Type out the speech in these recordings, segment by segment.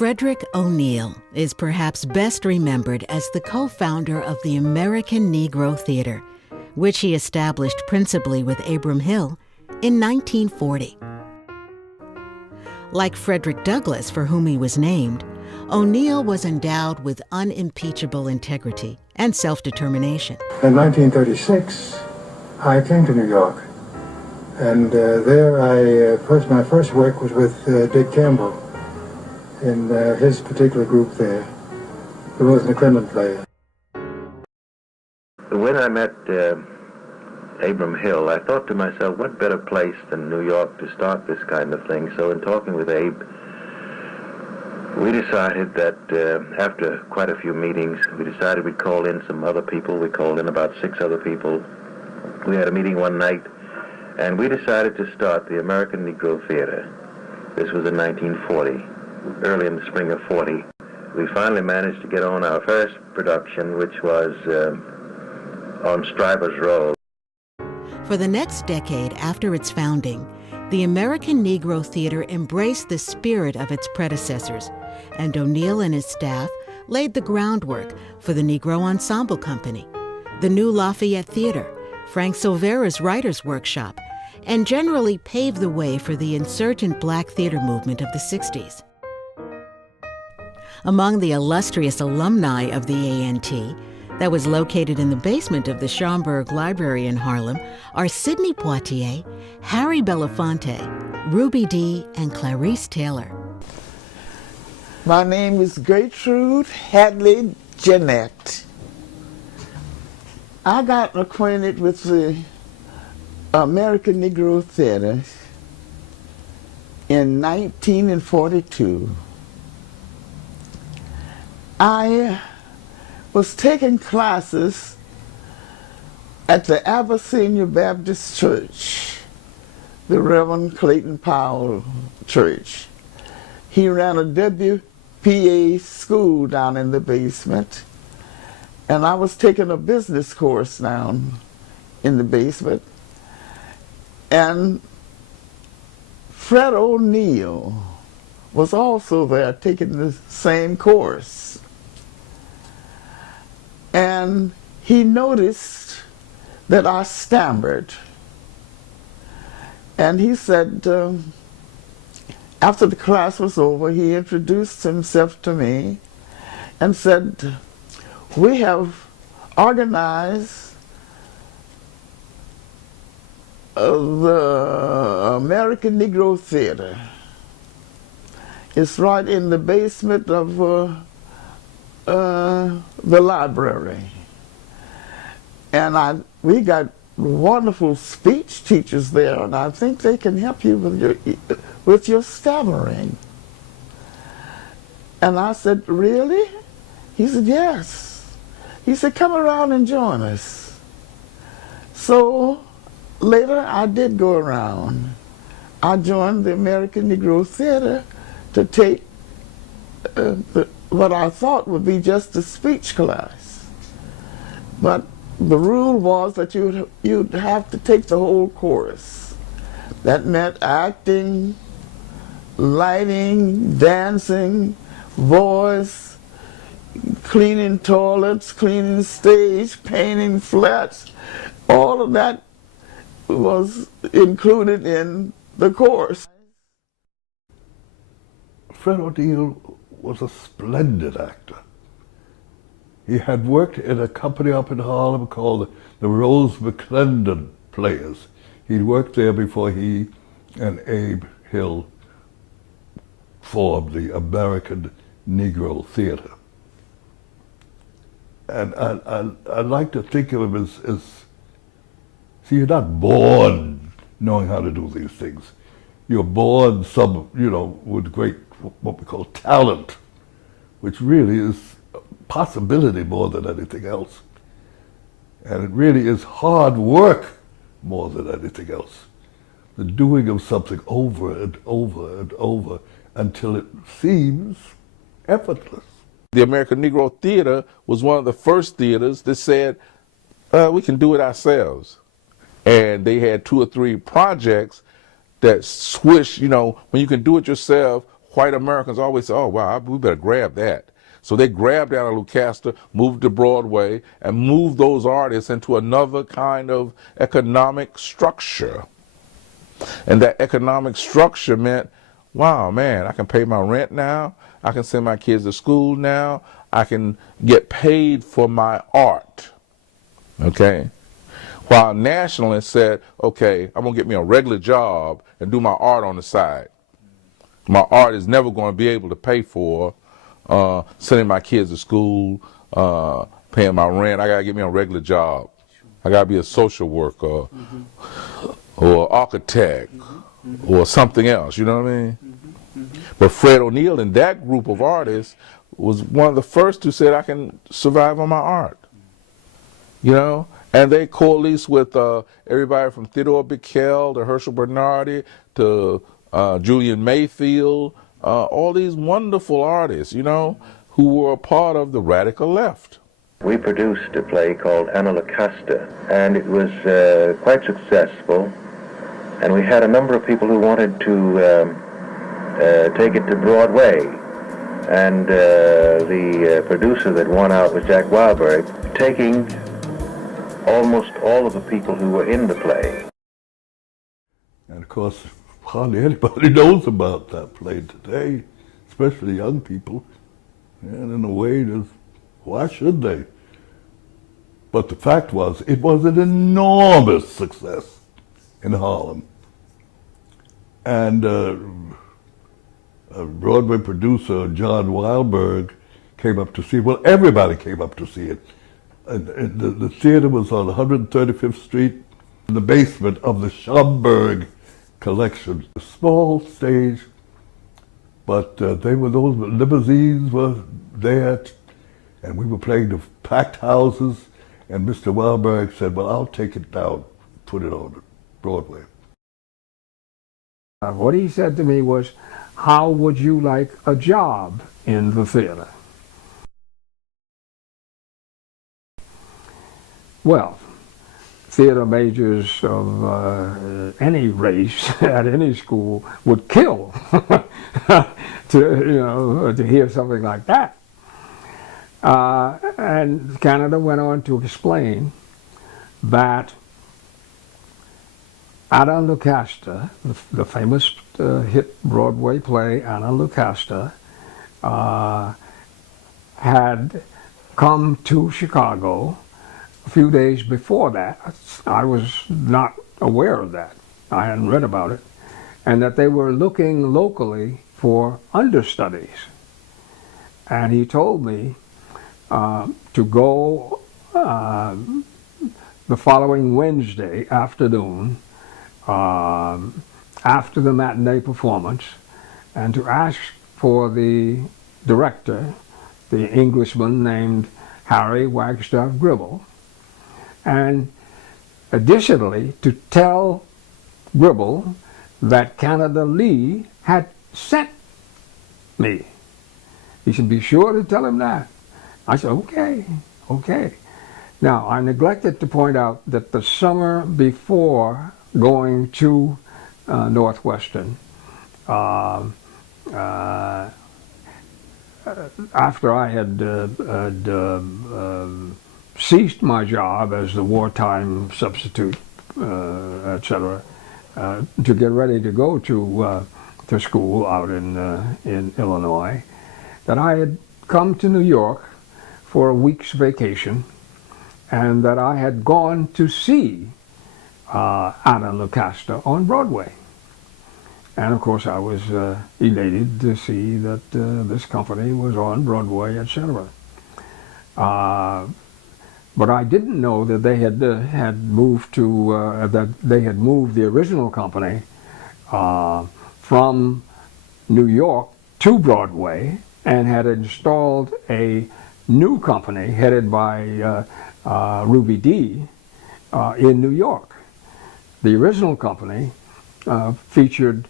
Frederick O'Neal is perhaps best remembered as the co-founder of the American Negro Theater, which he established principally with Abram Hill in 1940. Like Frederick Douglass, for whom he was named, O'Neal was endowed with unimpeachable integrity and self-determination. In 1936, I came to New York, and there my first work was with Dick Campbell in his particular group there, the Rose and the Clement player. When I met Abram Hill, I thought to myself, what better place than New York to start this kind of thing? So in talking with Abe, we decided that after quite a few meetings, we decided we'd call in some other people. We called in about 6 other people. We had a meeting one night, and we decided to start the American Negro Theater. This was in 1940, early in the spring of 40. We finally managed to get on our first production, which was on Stryver's Row. For the next decade after its founding, the American Negro Theater embraced the spirit of its predecessors, and O'Neal and his staff laid the groundwork for the Negro Ensemble Company, the new Lafayette Theater, Frank Silvera's Writers' Workshop, and generally paved the way for the insurgent black theater movement of the 60s. Among the illustrious alumni of the ANT, that was located in the basement of the Schomburg Library in Harlem, are Sidney Poitier, Harry Belafonte, Ruby Dee, and Clarice Taylor. My name is Gertrude Hadley Jeanette. I got acquainted with the American Negro Theater in 1942. I was taking classes at the AFLCIO Baptist Church, the Reverend Clayton Powell Church. He ran a WPA school down in the basement, and I was taking a business course down in the basement. And Fred O'Neal was also there taking the same course. And he noticed that I stammered. And he said, after the class was over, he introduced himself to me and said, we have organized the American Negro Theater. It's right in the basement of the library. And we got wonderful speech teachers there, and I think they can help you with your stammering. And I said, really? He said, yes. He said, come around and join us. So later I did go around. I joined the American Negro Theater to take what I thought would be just a speech class. But the rule was that you'd have to take the whole course. That meant acting, lighting, dancing, voice, cleaning toilets, cleaning stage, painting flats. All of that was included in the course. Fred O'Neal was a splendid actor. He had worked in a company up in Harlem called the Rose McClendon Players. He'd worked there before he and Abe Hill formed the American Negro Theater. And I like to think of him as see, you're not born knowing how to do these things. You're born with great, what we call talent, which really is possibility more than anything else. And it really is hard work more than anything else. The doing of something over and over and over until it seems effortless. The American Negro Theater was one of the first theaters that said, we can do it ourselves. And they had 2 or 3 projects that switch, when you can do it yourself, white Americans always say, oh, wow, we better grab that. So they grabbed Anna Lucasta, moved to Broadway, and moved those artists into another kind of economic structure. And that economic structure meant, wow, man, I can pay my rent now. I can send my kids to school now. I can get paid for my art. Okay? While nationalists said, okay, I'm going to get me a regular job and do my art on the side. My art is never going to be able to pay for sending my kids to school, paying my rent. I got to get me a regular job. I got to be a social worker or architect or something else, you know what I mean? But Fred O'Neal and that group of artists was one of the first who said, I can survive on my art, you know? And they coalesced with everybody from Theodore Bickel to Herschel Bernardi to Julian Mayfield, all these wonderful artists, you know, who were a part of the radical left. We produced a play called Anna Lucasta, and it was quite successful. And we had a number of people who wanted to take it to Broadway. And the producer that won out was Jack Wildberg, taking almost all of the people who were in the play. And of course, hardly anybody knows about that play today, especially young people. And in a way, why should they? But the fact was, it was an enormous success in Harlem. And a Broadway producer, John Wildberg, came up to see it. Well, everybody came up to see it. The theater was on 135th Street, in the basement of the Schomburg collection. A small stage, but those limousines were there, and we were playing the packed houses, and Mr. Wildberg said, well, I'll take it down, put it on Broadway. What he said to me was, how would you like a job in the theater? Well, theater majors of any race at any school would kill to hear something like that. And Canada went on to explain that Anna Lucasta, the famous hit Broadway play Anna Lucasta, had come to Chicago a few days before that. I was not aware of that. I hadn't read about it. And that they were looking locally for understudies. And he told me to go the following Wednesday afternoon after the matinee performance, and to ask for the director, the Englishman named Harry Wagstaff Gribble, and additionally to tell Gribble that Canada Lee had sent me. He said, be sure to tell him that. I said, okay. Now, I neglected to point out that the summer before going to Northwestern, after I had ceased my job as the wartime substitute, etc., to get ready to go to school out in Illinois, that I had come to New York for a week's vacation, and that I had gone to see Anna Lucasta on Broadway. And of course I was elated to see that this company was on Broadway, etc. But I didn't know that they had moved to that they had moved the original company from New York to Broadway and had installed a new company headed by Ruby Dee in New York. The original company featured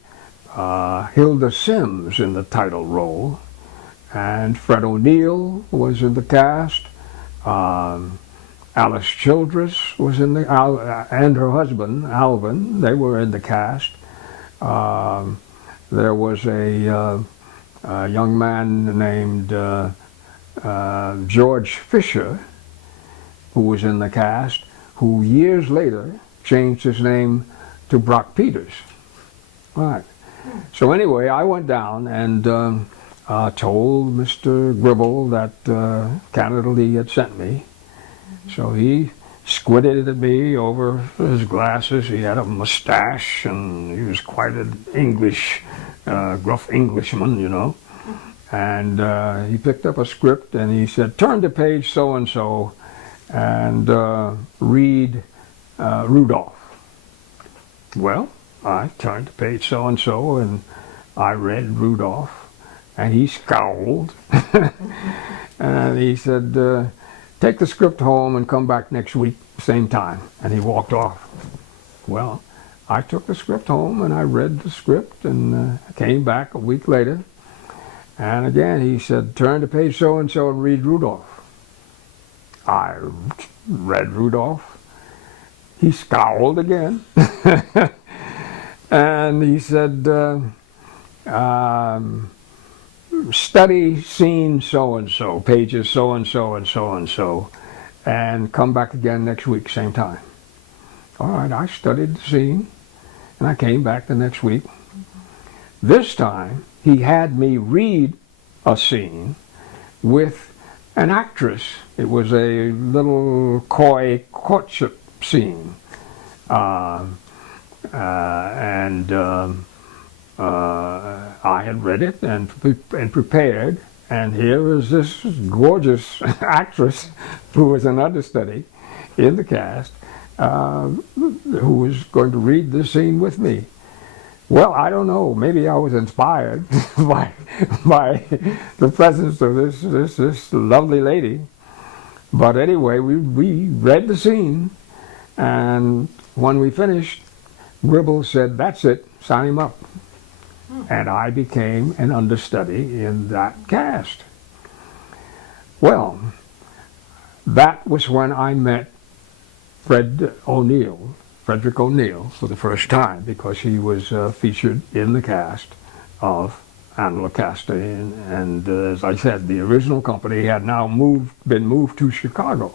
Hilda Sims in the title role, and Fred O'Neal was in the cast. Alice Childress was in the and her husband Alvin. They were in the cast. There was a a young man named George Fisher, who was in the cast, who years later changed his name to Brock Peters. Right. So anyway, I went down and told Mr. Gribble that Canada Lee had sent me. So he squinted at me over his glasses. He had a mustache, and he was quite an English, gruff Englishman, you know. And he picked up a script and he said, "Turn to page so-and-so and read Rudolph." Well, I turned to page so-and-so and I read Rudolph, and he scowled. And he said, "Take the script home and come back next week, same time." And he walked off. Well, I took the script home and I read the script and came back a week later. And again he said, "Turn to page so-and-so and read Rudolph." I read Rudolph. He scowled again. And he said, "Study scene so-and-so, pages so-and-so and so-and-so, and come back again next week, same time." All right, I studied the scene, and I came back the next week. This time, he had me read a scene with an actress. It was a little coy courtship scene. I had read it and prepared, and here was this gorgeous actress who was an understudy in the cast, who was going to read this scene with me. Well, I don't know. Maybe I was inspired by the presence of this lovely lady. But anyway, we read the scene, and when we finished, Gribble said, "That's it, sign him up." And I became an understudy in that cast. Well, that was when I met Frederick O'Neal, for the first time, because he was featured in the cast of Antilocaste. And as I said, the original company had now been moved to Chicago.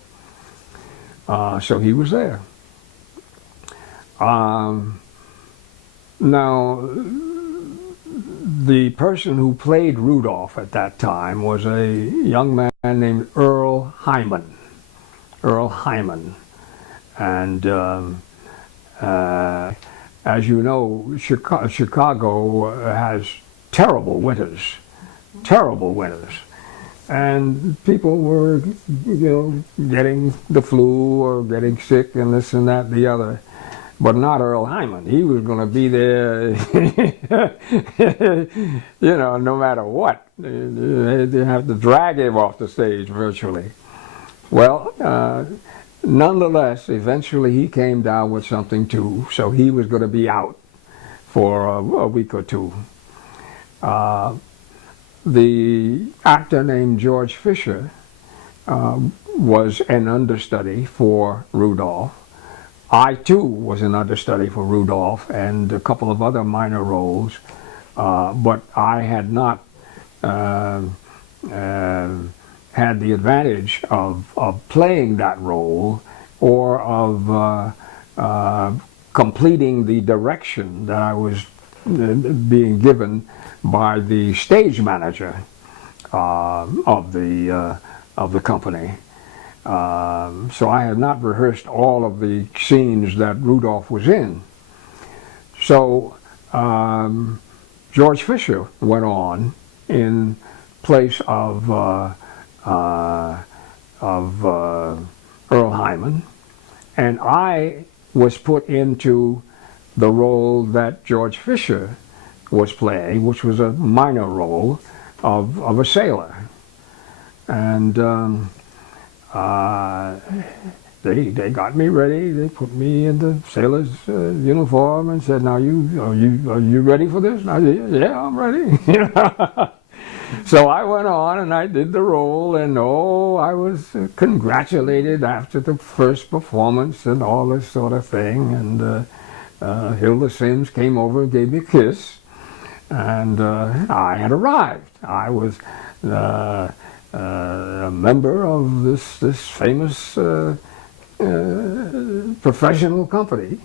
So he was there. Now, the person who played Rudolph at that time was a young man named Earl Hyman. And as you know, Chicago has terrible winters. And people were, getting the flu or getting sick and this and that and the other. But not Earl Hyman. He was going to be there, no matter what. They have to drag him off the stage virtually. Well, nonetheless, eventually he came down with something too, so he was going to be out for a week or two. The actor named George Fisher was an understudy for Rudolph. I too was an understudy for Rudolph and a couple of other minor roles, but I had not had the advantage of playing that role or of completing the direction that I was being given by the stage manager of the company. So I had not rehearsed all of the scenes that Rudolph was in. So George Fisher went on in place of Earl Hyman, and I was put into the role that George Fisher was playing, which was a minor role of a sailor. And they got me ready. They put me in the sailor's uniform and said, "Now are you ready for this?" And I said, "Yeah, I'm ready." So I went on and I did the role, and I was congratulated after the first performance and all this sort of thing. And Hilda Sims came over and gave me a kiss, And I had arrived. I was a member of this famous professional company.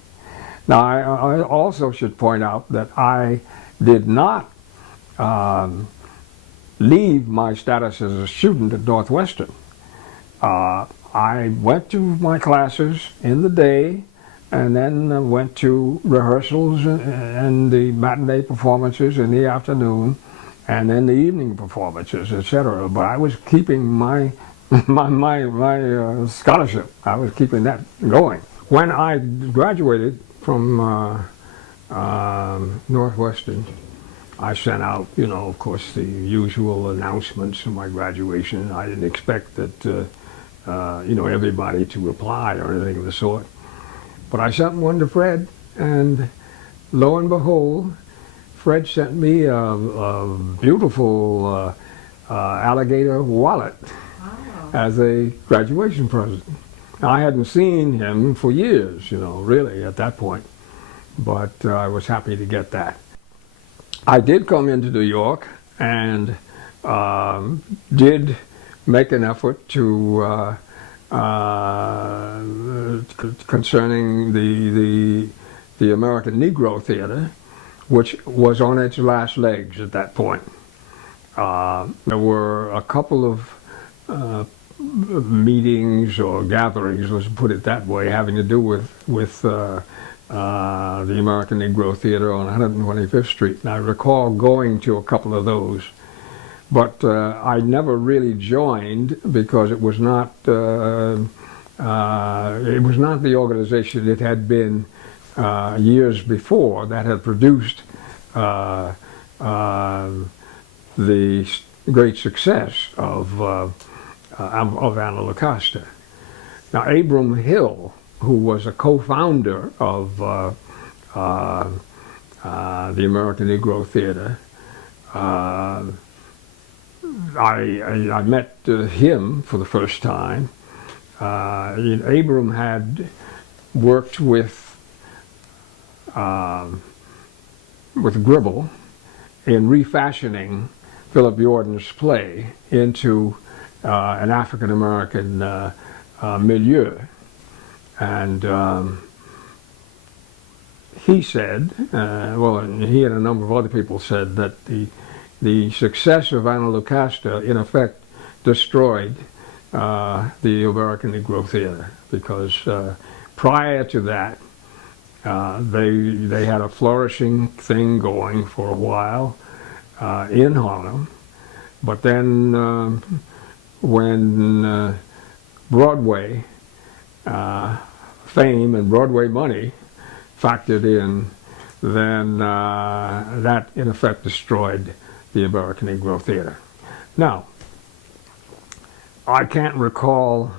Now, I also should point out that I did not leave my status as a student at Northwestern. I went to my classes in the day, and then went to rehearsals and the matinee performances in the afternoon, and then the evening performances, etc. But I was keeping my scholarship. I was keeping that going. When I graduated from Northwestern, I sent out, of course, the usual announcements of my graduation. I didn't expect that, everybody to reply or anything of the sort. But I sent one to Fred, and lo and behold, Fred sent me a beautiful alligator wallet as a graduation present. Now, I hadn't seen him for years, really, at that point. But I was happy to get that. I did come into New York and did make an effort to concerning the American Negro Theater, which was on its last legs at that point. There were a couple of meetings or gatherings, let's put it that way, having to do with the American Negro Theater on 125th Street. And I recall going to a couple of those. But I never really joined because it was not the organization it had been years before that had produced the great success of Anna Lucasta. Now, Abram Hill, who was a co-founder of the American Negro Theater, I met him for the first time. Abram had worked with Gribble in refashioning Philip Jordan's play into an African American milieu, and he said, and he and a number of other people said that the success of Anna Lucasta, in effect, destroyed the American Negro Theater, because prior to that, they had a flourishing thing going for a while in Harlem, but then when Broadway fame and Broadway money factored in, then that in effect destroyed the American Negro Theater. Now, I can't recall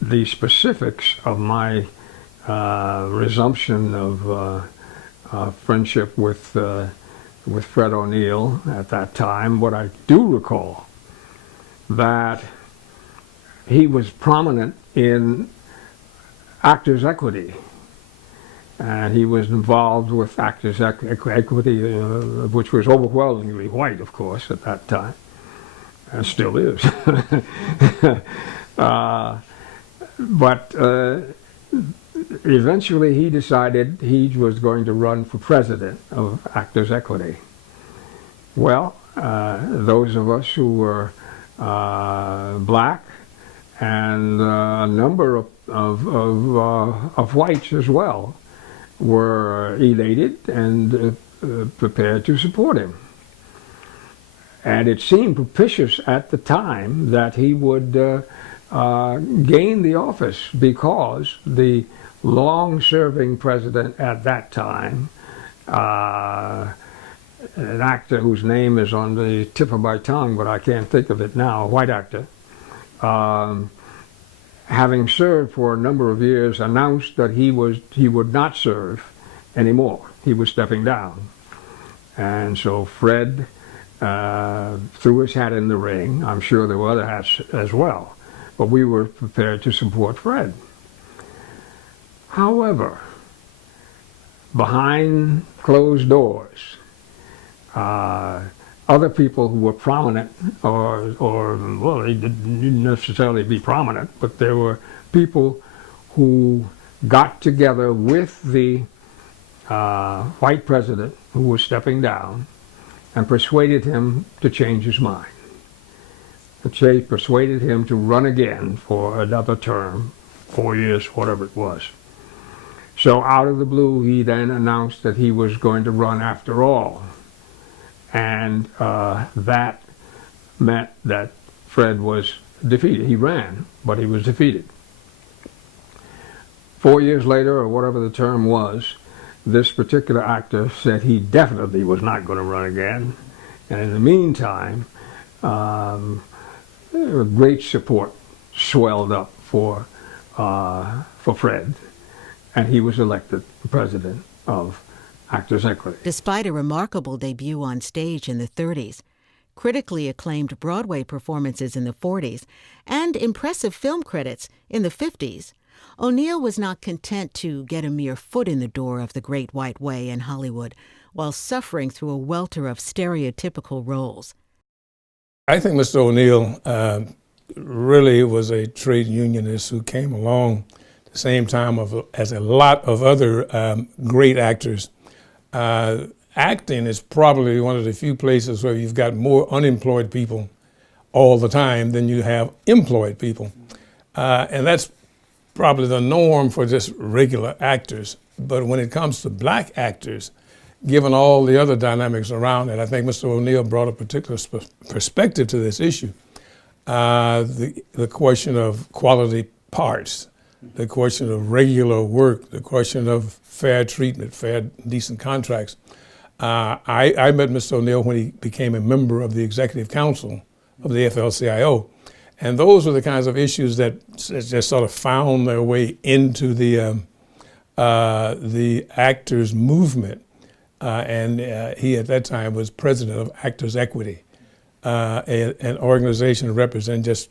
the specifics of my resumption of friendship with Fred O'Neal at that time, but I do recall that he was prominent in Actors' Equity, and he was involved with Actors' Equity, which was overwhelmingly white, of course, at that time, and still is. But eventually he decided he was going to run for president of Actors' Equity. Well, those of us who were black and a number of whites as well were elated and prepared to support him. And it seemed propitious at the time that he would gain the office, because the long-serving president at that time, an actor whose name is on the tip of my tongue, but I can't think of it now, a white actor, having served for a number of years, announced that he would not serve anymore. He was stepping down. And so Fred threw his hat in the ring. I'm sure there were other hats as well, but we were prepared to support Fred. However, behind closed doors, other people who were prominent, or well, they didn't necessarily be prominent, but there were people who got together with the white president who was stepping down and persuaded him to change his mind. They persuaded him to run again for another term, 4 years, whatever it was. So out of the blue, he then announced that he was going to run after all. And that meant that Fred was defeated. He ran, but he was defeated. 4 years later, or whatever the term was, this particular actor said he definitely was not going to run again. And in the meantime, great support swelled up for Fred, and he was elected president of Actors Equity. Despite a remarkable debut on stage in the 30s, critically acclaimed Broadway performances in the 40s, and impressive film credits in the 50s, O'Neal was not content to get a mere foot in the door of the Great White Way in Hollywood while suffering through a welter of stereotypical roles. I think Mr. O'Neal really was a trade unionist who came along at the same time as a lot of other great actors. Acting is probably one of the few places where you've got more unemployed people all the time than you have employed people. And that's probably the norm for just regular actors. But when it comes to black actors, given all the other dynamics around it, I think Mr. O'Neal brought a particular perspective to this issue. The question of quality parts, the question of regular work, the question of fair treatment, fair, decent contracts. I met Mr. O'Neal when he became a member of the Executive Council of the AFLCIO. And those were the kinds of issues that just sort of found their way into the actors movement. And he at that time was president of Actors Equity, an organization representing just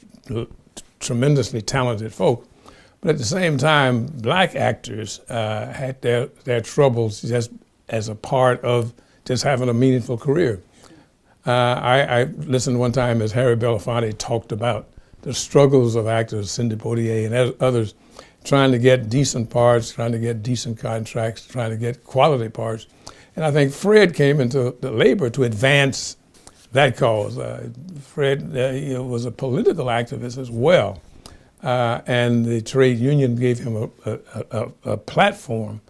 tremendously talented folk. But at the same time, black actors had their troubles just as a part of just having a meaningful career. I listened one time as Harry Belafonte talked about the struggles of actors, Cindy Poitier and others, trying to get decent parts, trying to get decent contracts, trying to get quality parts. And I think Fred came into the labor to advance that cause. Fred was a political activist as well. And the trade union gave him a platform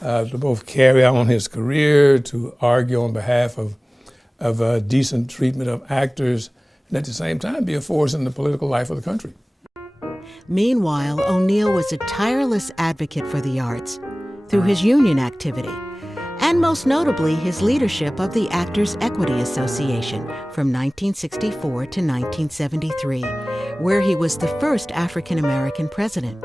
to both carry on his career, to argue on behalf of decent treatment of actors, and at the same time be a force in the political life of the country. Meanwhile, O'Neal was a tireless advocate for the arts through his union activity, and most notably his leadership of the Actors Equity Association from 1964 to 1973, where he was the first African-American president.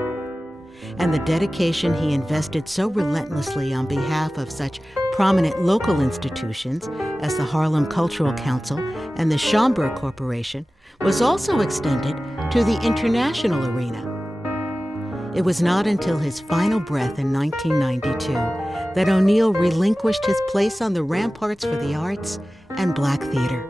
And the dedication he invested so relentlessly on behalf of such prominent local institutions as the Harlem Cultural Council and the Schomburg Corporation was also extended to the international arena. It was not until his final breath in 1992 that O'Neal relinquished his place on the ramparts for the arts and black theater.